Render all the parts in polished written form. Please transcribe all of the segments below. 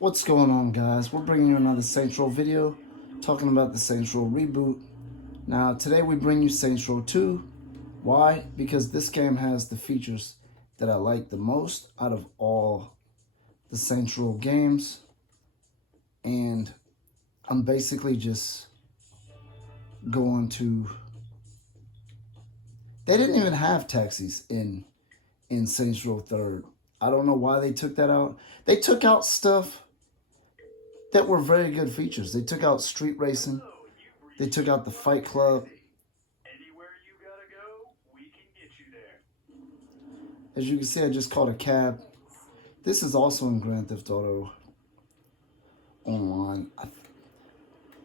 What's going on, guys? We're bringing you another Saints Row video talking about the Saints Row reboot. Now, today we bring you Saints Row 2. Why? Because this game has the features that I like the most out of all the Saints Row games. And I'm basically just going to... They didn't even have taxis in Saints Row 3rd. I don't know why they took that out. They took out stuff that were very good features. They took out street racing. They took out the Fight Club. As you can see, I just called a cab. This is also in Grand Theft Auto Online.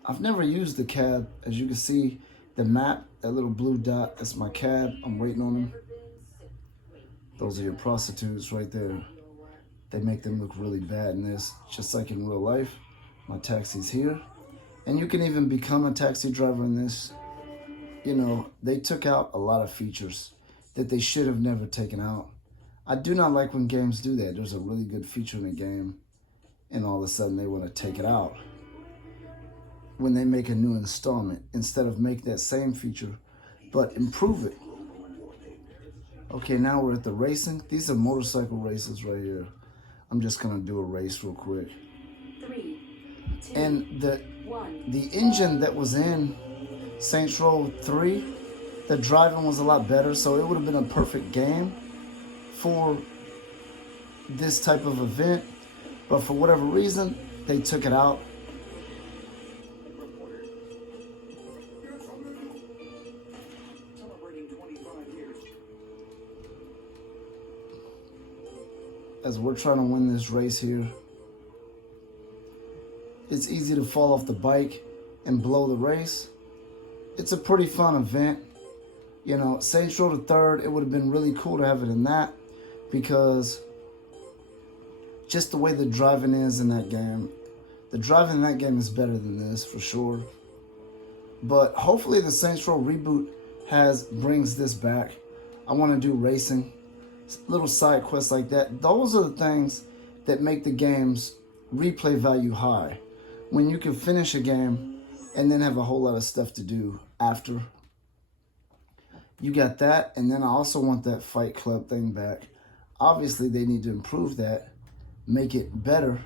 I've never used the cab. As you can see, the map, that little blue dot, that's my cab. I'm waiting on them. Those are your prostitutes right there. They make them look really bad in this, just like in real life. My taxi's here. And you can even become a taxi driver in this. You know, they took out a lot of features that they should have never taken out. I do not like when games do that. There's a really good feature in a game, and all of a sudden they want to take it out. When they make a new installment, instead of make that same feature, but improve it. Okay, now we're at the racing. These are motorcycle races right here. I'm just gonna do a race real quick. 3, 2, and the 1. engine that was in Saints Row 3, the driving was a lot better, so it would have been a perfect game for this type of event. But for whatever reason, they took it out. As we're trying to win this race here, it's easy to fall off the bike and blow the race. It's a pretty fun event. You know, Saints Row the 3rd, it would have been really cool to have it in that, because just the way the driving is in that game, the driving in that game is better than this for sure. But hopefully the Saints Row reboot brings this back. I want to do racing, little side quests like that. Those are the things that make the game's replay value high. When you can finish a game and then have a whole lot of stuff to do after. You got that, and then I also want that Fight Club thing back. Obviously, they need to improve that, make it better,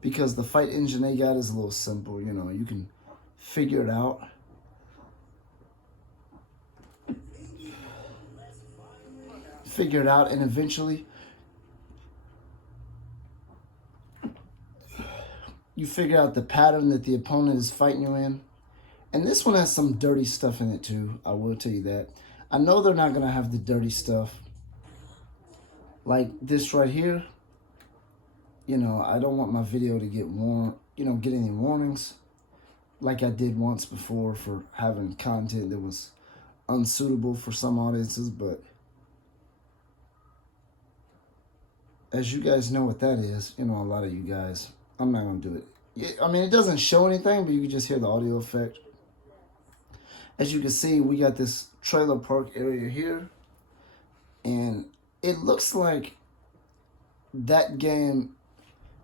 because the fight engine they got is a little simple. You know, you can figure it out. And eventually you figure out the pattern that the opponent is fighting you in. And this one has some dirty stuff in it too, I will tell you that. I know they're not going to have the dirty stuff like this right here. You know, I don't want my video to get get any warnings like I did once before for having content that was unsuitable for some audiences. But as you guys know what that is, you know, a lot of you guys, I'm not going to do it. I mean, it doesn't show anything, but you can just hear the audio effect. As you can see, we got this trailer park area here, and it looks like that game,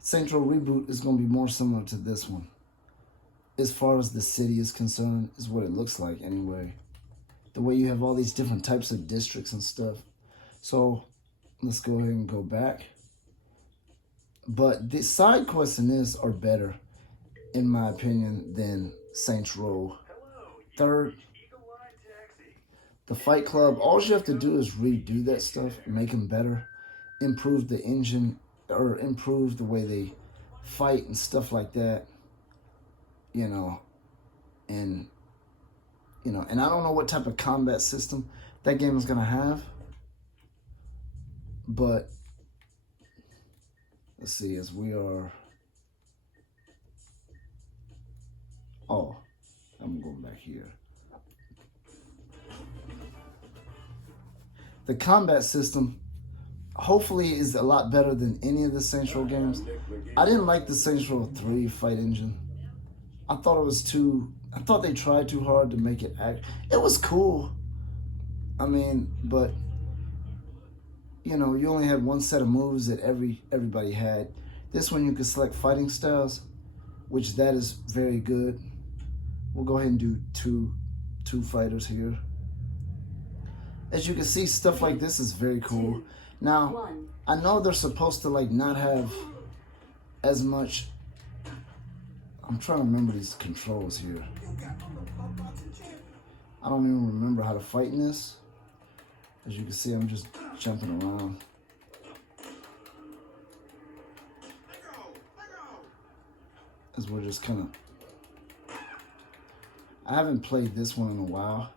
Saints Row Reboot, is going to be more similar to this one. As far as the city is concerned, is what it looks like anyway. The way you have all these different types of districts and stuff. So let's go ahead and go back. But the side quests in this are better, in my opinion, than Saints Row 3rd. The Fight Club, all you have to do is redo that stuff, make them better, improve the engine, or improve the way they fight and stuff like that. You know, and I don't know what type of combat system that game is gonna have, but let's see, as we are, oh, I'm going back here. The combat system hopefully is a lot better than any of the Saints Row games. I didn't like the Saints Row 3 fight engine. I thought they tried too hard to make it act. It was cool. I mean, but you know, you only had one set of moves that everybody had. This one you can select fighting styles, which that is very good. We'll go ahead and do two fighters here. As you can see, stuff like this is very cool. Now, I know they're supposed to like not have as much. I'm trying to remember these controls here. I don't even remember how to fight in this. As you can see, I'm just jumping around. As we're just kind of... I haven't played this one in a while.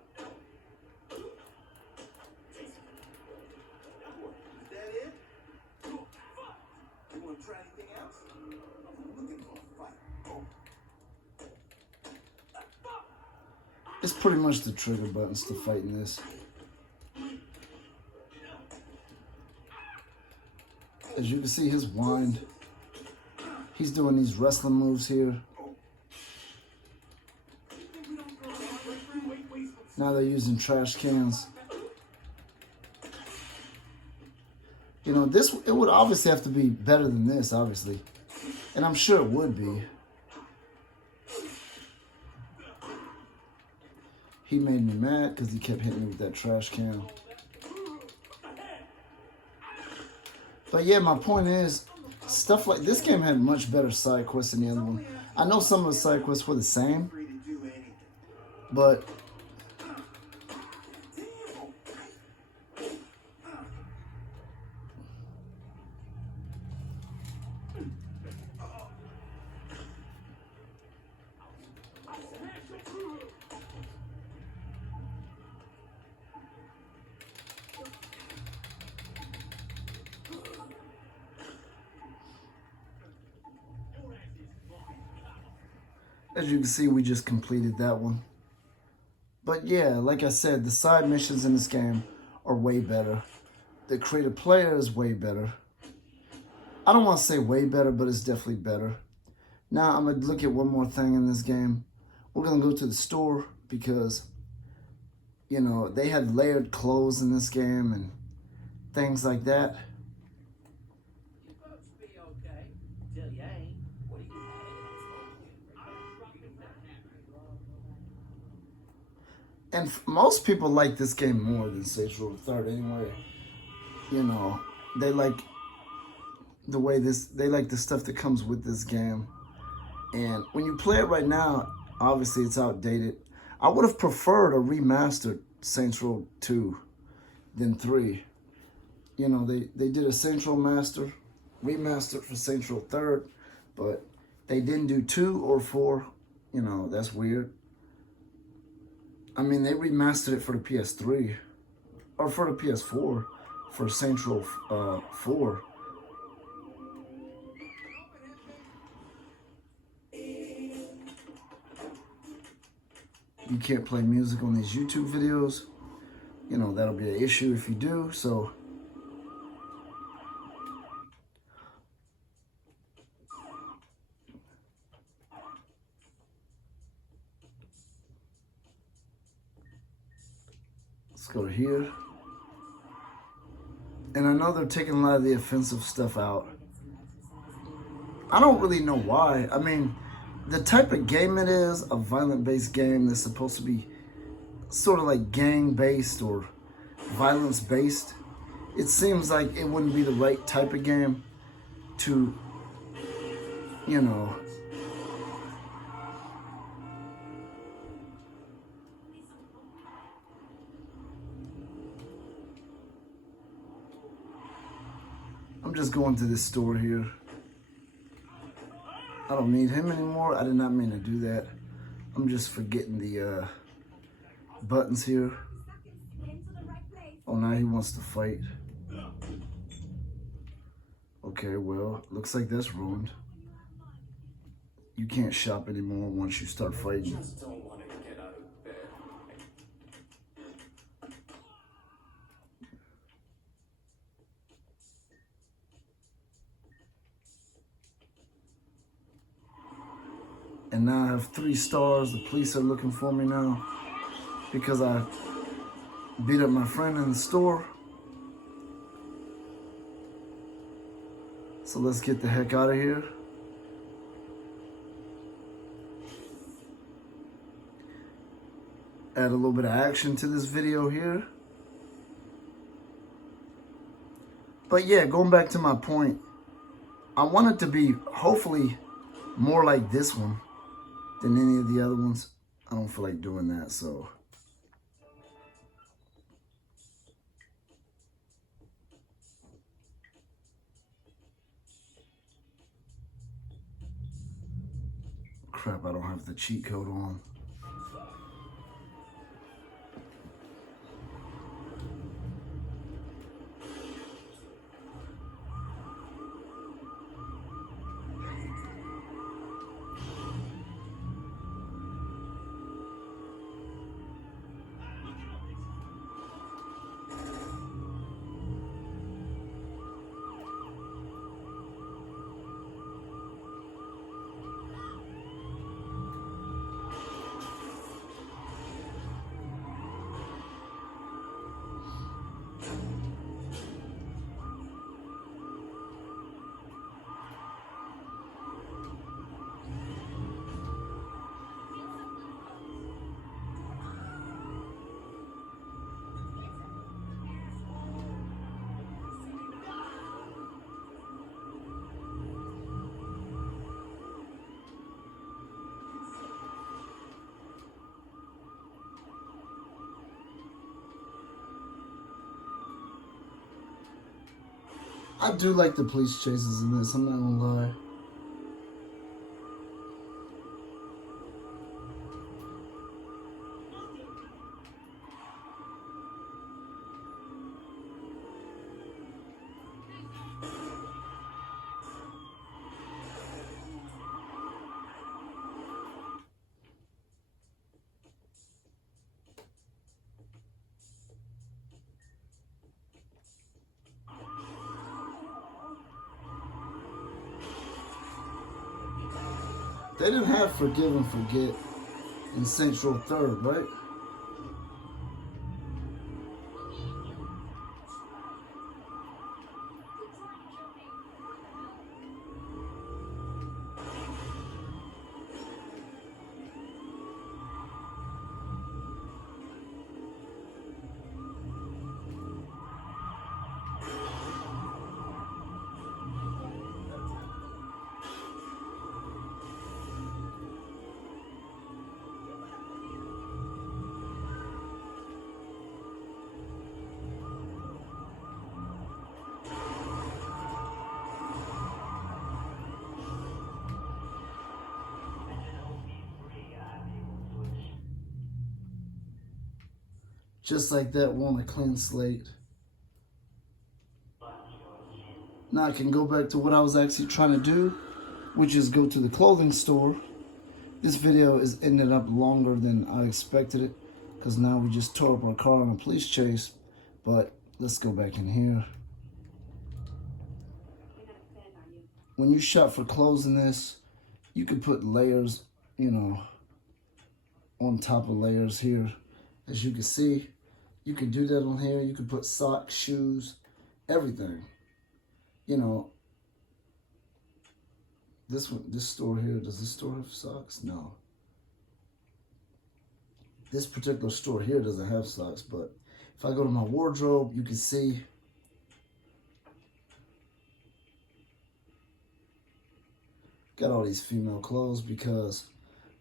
It's pretty much the trigger buttons to fight in this. As you can see, his wind. He's doing these wrestling moves here. Now they're using trash cans. You know, this, it would obviously have to be better than this, obviously. And I'm sure it would be. He made me mad because he kept hitting me with that trash can. But yeah, my point is, stuff like this game had much better side quests than the other one. I know some of the side quests were the same, but as you can see, we just completed that one. But yeah, like I said, the side missions in this game are way better. The creative player is way better. I don't want to say way better, but it's definitely better. Now I'm going to look at one more thing in this game. We're going to go to the store because, you know, they had layered clothes in this game and things like that. And most people like this game more than Saints Row the 3rd anyway. You know, they like the way they like the stuff that comes with this game. And when you play it right now, obviously it's outdated. I would have preferred a remastered Saints Row 2 than 3. You know, they did a Saints Row remastered for Saints Row 3rd, but they didn't do 2 or 4. You know, that's weird. I mean, they remastered it for the PS3, or for the PS4, for Saints Row 4. You can't play music on these YouTube videos. You know, that'll be an issue if you do, so... Let's go to here. And I know they're taking a lot of the offensive stuff out. I don't really know why. I mean, the type of game it is, a violent-based game that's supposed to be sort of like gang-based or violence-based, it seems like it wouldn't be the right type of game to, you know... I'm just going to this store here. I don't need him anymore. I did not mean to do that. I'm just forgetting the buttons here. Oh, now he wants to fight. Okay, well, looks like that's ruined. You can't shop anymore once you start fighting. And now I have 3 stars. The police are looking for me now because I beat up my friend in the store. So let's get the heck out of here. Add a little bit of action to this video here. But yeah, going back to my point, I want it to be hopefully more like this one than any of the other ones. I don't feel like doing that, so. Crap, I don't have the cheat code on. I do like the police chases in this, I'm not gonna lie. They didn't have Forgive and Forget in Central Third, right? Just like that, want a clean slate. Now I can go back to what I was actually trying to do, which is go to the clothing store. This video is ended up longer than I expected it, because now we just tore up our car on a police chase. But let's go back in here. When you shop for clothes in this, you could put layers, you know, on top of layers here. As you can see, you could do that on here. You could put socks, shoes, everything. You know, this store here, does this store have socks? No. This particular store here doesn't have socks, but if I go to my wardrobe, you can see got all these female clothes because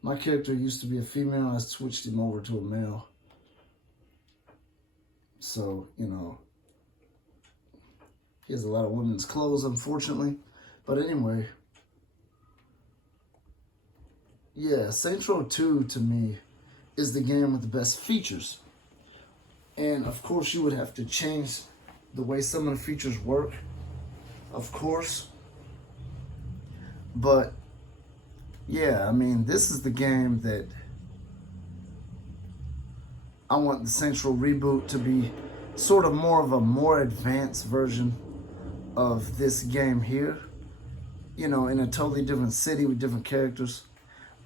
my character used to be a female. I switched him over to a male. So, you know, he has a lot of women's clothes, unfortunately. But anyway, yeah, Saints Row 2 to me is the game with the best features. And of course, you would have to change the way some of the features work, of course. But yeah, I mean, this is the game that I want the Saints Row Reboot to be sort of more advanced version of this game here. You know, in a totally different city with different characters.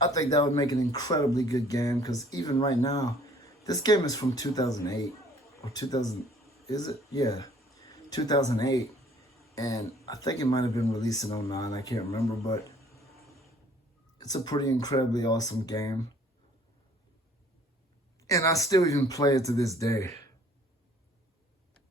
I think that would make an incredibly good game, because even right now, this game is from 2008 or 2000, is it? Yeah, 2008. And I think it might have been released in '09. I can't remember, but it's a pretty incredibly awesome game. And I still even play it to this day.